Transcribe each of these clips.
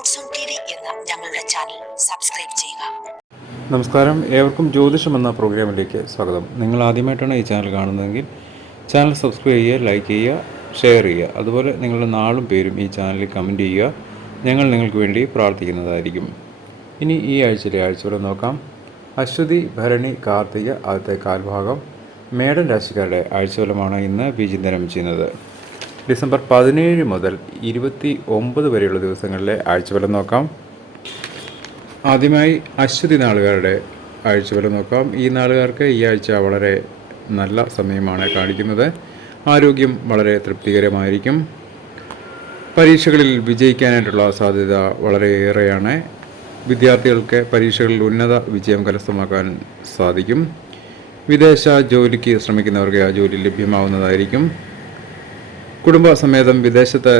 Road zone T V എന്ന ഞങ്ങളുടെ channel subscribe ചെയ്യുക. നമസ്കാരം, ഏവർക്കും ജ്യോതിഷം എന്ന പ്രോഗ്രാമിലേക്ക് സ്വാഗതം. നിങ്ങൾ ആദ്യമായിട്ടാണ് ഈ ചാനൽ കാണുന്നതെങ്കിൽ ചാനൽ സബ്സ്ക്രൈബ് ചെയ്യുക, ലൈക്ക് ചെയ്യുക, ഷെയർ ചെയ്യുക. അതുപോലെ നിങ്ങളുടെ നാളും പേരും ഈ ചാനലിൽ കമൻറ്റ് ചെയ്യുക. ഞങ്ങൾ നിങ്ങൾക്ക് വേണ്ടി പ്രാർത്ഥിക്കുന്നതായിരിക്കും. ഇനി ഈ ആഴ്ചയിലെ ആഴ്ചകൾ നോക്കാം. അശ്വതി, ഭരണി, കാർത്തിക ആദ്യത്തെ കാൽഭാഗം മേടൻ രാശിക്കാരുടെ ആഴ്ചഫലമാണ് ഇന്ന് വിചിന്തനം ചെയ്യുന്നത്. ഡിസംബർ 17 മുതൽ 29 വരെയുള്ള ദിവസങ്ങളിലെ ആഴ്ചഫലം നോക്കാം. ആദ്യമായി അശ്വതി നാളുകാരുടെ ആഴ്ചഫലം നോക്കാം. ഈ നാളുകാർക്ക് ഈ ആഴ്ച വളരെ നല്ല സമയമാണ് കാണിക്കുന്നത്. ആരോഗ്യം വളരെ തൃപ്തികരമായിരിക്കും. പരീക്ഷകളിൽ വിജയിക്കാനായിട്ടുള്ള സാധ്യത വളരെയേറെയാണ്. വിദ്യാർത്ഥികൾക്ക് പരീക്ഷകളിൽ ഉന്നത വിജയം കരസ്ഥമാക്കാൻ സാധിക്കും. വിദേശ ജോലിക്ക് ശ്രമിക്കുന്നവർക്ക് ആ ജോലി ലഭ്യമാവുന്നതായിരിക്കും. കുടുംബസമേതം വിദേശത്ത്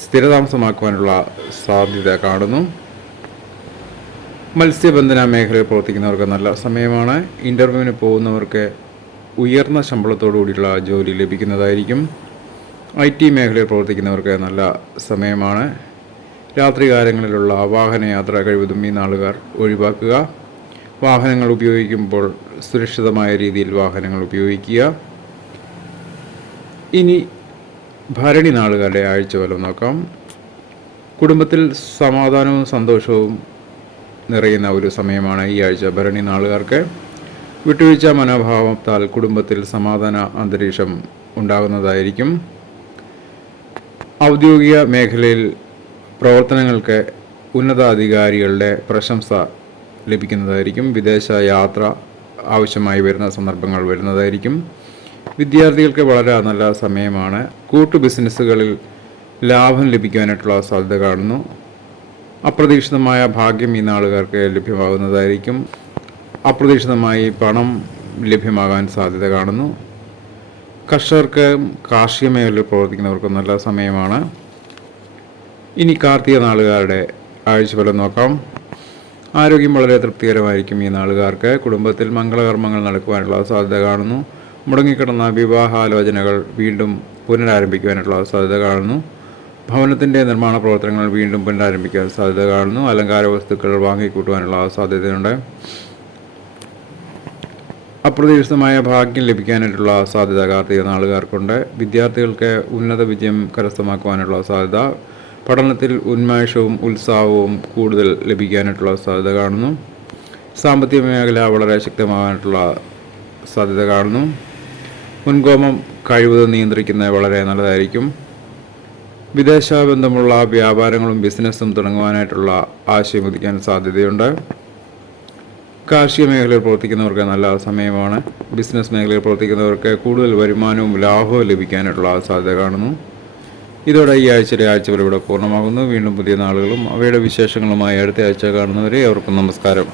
സ്ഥിരതാമസമാക്കുവാനുള്ള സാധ്യത കാണുന്നു. മത്സ്യബന്ധന മേഖലയിൽ പ്രവർത്തിക്കുന്നവർക്ക് നല്ല സമയമാണ്. ഇൻ്റർവ്യൂവിന് പോകുന്നവർക്ക് ഉയർന്ന ശമ്പളത്തോടു കൂടിയുള്ള ജോലി ലഭിക്കുന്നതായിരിക്കും. IT മേഖലയിൽ പ്രവർത്തിക്കുന്നവർക്ക് നല്ല സമയമാണ്. രാത്രികാലങ്ങളിലുള്ള വാഹനയാത്ര കഴിവതും ഈ നാളുകാർ ഒഴിവാക്കുക. വാഹനങ്ങൾ ഉപയോഗിക്കുമ്പോൾ സുരക്ഷിതമായ രീതിയിൽ വാഹനങ്ങൾ ഉപയോഗിക്കുക. ഇനി ഭരണി നാളുകാരുടെ ആഴ്ചഫലം നോക്കാം. കുടുംബത്തിൽ സമാധാനവും സന്തോഷവും നിറയുന്ന ഒരു സമയമാണ് ഈ ആഴ്ച ഭരണി നാളുകാർക്ക്. വിട്ടുവീഴ്ച മനോഭാവത്താൽ കുടുംബത്തിൽ സമാധാന അന്തരീക്ഷം ഉണ്ടാകുന്നതായിരിക്കും. ഔദ്യോഗിക മേഖലയിൽ പ്രവർത്തനങ്ങൾക്ക് ഉന്നതാധികാരികളുടെ പ്രശംസ ലഭിക്കുന്നതായിരിക്കും. വിദേശ യാത്ര ആവശ്യമായി വരുന്ന സന്ദർഭങ്ങൾ വരുന്നതായിരിക്കും. വിദ്യാർത്ഥികൾക്ക് വളരെ നല്ല സമയമാണ്. കൂട്ടു ബിസിനസ്സുകളിൽ ലാഭം ലഭിക്കാനായിട്ടുള്ള സാധ്യത കാണുന്നു. അപ്രതീക്ഷിതമായ ഭാഗ്യം ഈ നാളുകാർക്ക് ലഭ്യമാകുന്നതായിരിക്കും. അപ്രതീക്ഷിതമായി പണം ലഭ്യമാകാൻ സാധ്യത കാണുന്നു. കർഷകർക്ക് കാർഷിക മേഖലയിൽ പ്രവർത്തിക്കുന്നവർക്ക് നല്ല സമയമാണ്. ഇനി കാർത്തിക നാളുകാരുടെ ആഴ്ചഫലം നോക്കാം. ആരോഗ്യം വളരെ തൃപ്തികരമായിരിക്കും ഈ നാളുകാർക്ക്. കുടുംബത്തിൽ മംഗളകർമ്മങ്ങൾ നടക്കുവാനുള്ള സാധ്യത കാണുന്നു. മുടങ്ങിക്കിടന്ന വിവാഹാലോചനകൾ വീണ്ടും പുനരാരംഭിക്കുവാനുള്ള സാധ്യത കാണുന്നു. ഭവനത്തിൻ്റെ നിർമ്മാണ പ്രവർത്തനങ്ങൾ വീണ്ടും പുനരാരംഭിക്കാൻ സാധ്യത കാണുന്നു. അലങ്കാര വസ്തുക്കൾ വാങ്ങിക്കൂട്ടുവാനുള്ള സാധ്യതയുണ്ട്. അപ്രതീക്ഷിതമായ ഭാഗ്യം ലഭിക്കാനായിട്ടുള്ള സാധ്യത കാർത്തിക നാളുകാർക്കുണ്ട്. വിദ്യാർത്ഥികൾക്ക് ഉന്നത വിജയം കരസ്ഥമാക്കുവാനുള്ള സാധ്യത. പഠനത്തിൽ ഉന്മേഷവും ഉത്സാഹവും കൂടുതൽ ലഭിക്കാനായിട്ടുള്ള സാധ്യത കാണുന്നു. സാമ്പത്തിക മേഖല വളരെ ശക്തമാകാനായിട്ടുള്ള സാധ്യത കാണുന്നു. മുൻകോപം കഴിവതും നിയന്ത്രിക്കുന്നത് വളരെ നല്ലതായിരിക്കും. വിദേശ ബന്ധമുള്ള വ്യാപാരങ്ങളും ബിസിനസ്സും തുടങ്ങുവാനായിട്ടുള്ള ആശയം ഉദിക്കാൻ സാധ്യതയുണ്ട്. കാർഷിക മേഖലയിൽ പ്രവർത്തിക്കുന്നവർക്ക് നല്ല സമയമാണ്. ബിസിനസ് മേഖലയിൽ പ്രവർത്തിക്കുന്നവർക്ക് കൂടുതൽ വരുമാനവും ലാഭവും ലഭിക്കാനായിട്ടുള്ള സാധ്യത കാണുന്നു. ഇതോടെ ഈ ആഴ്ചയിലെ ആഴ്ചകൾ ഇവിടെ പൂർണ്ണമാകുന്നു. വീണ്ടും പുതിയ നാളുകളും അവയുടെ വിശേഷങ്ങളുമായി അടുത്ത ആഴ്ച കാണുന്നവരെ അവർക്കും നമസ്കാരം.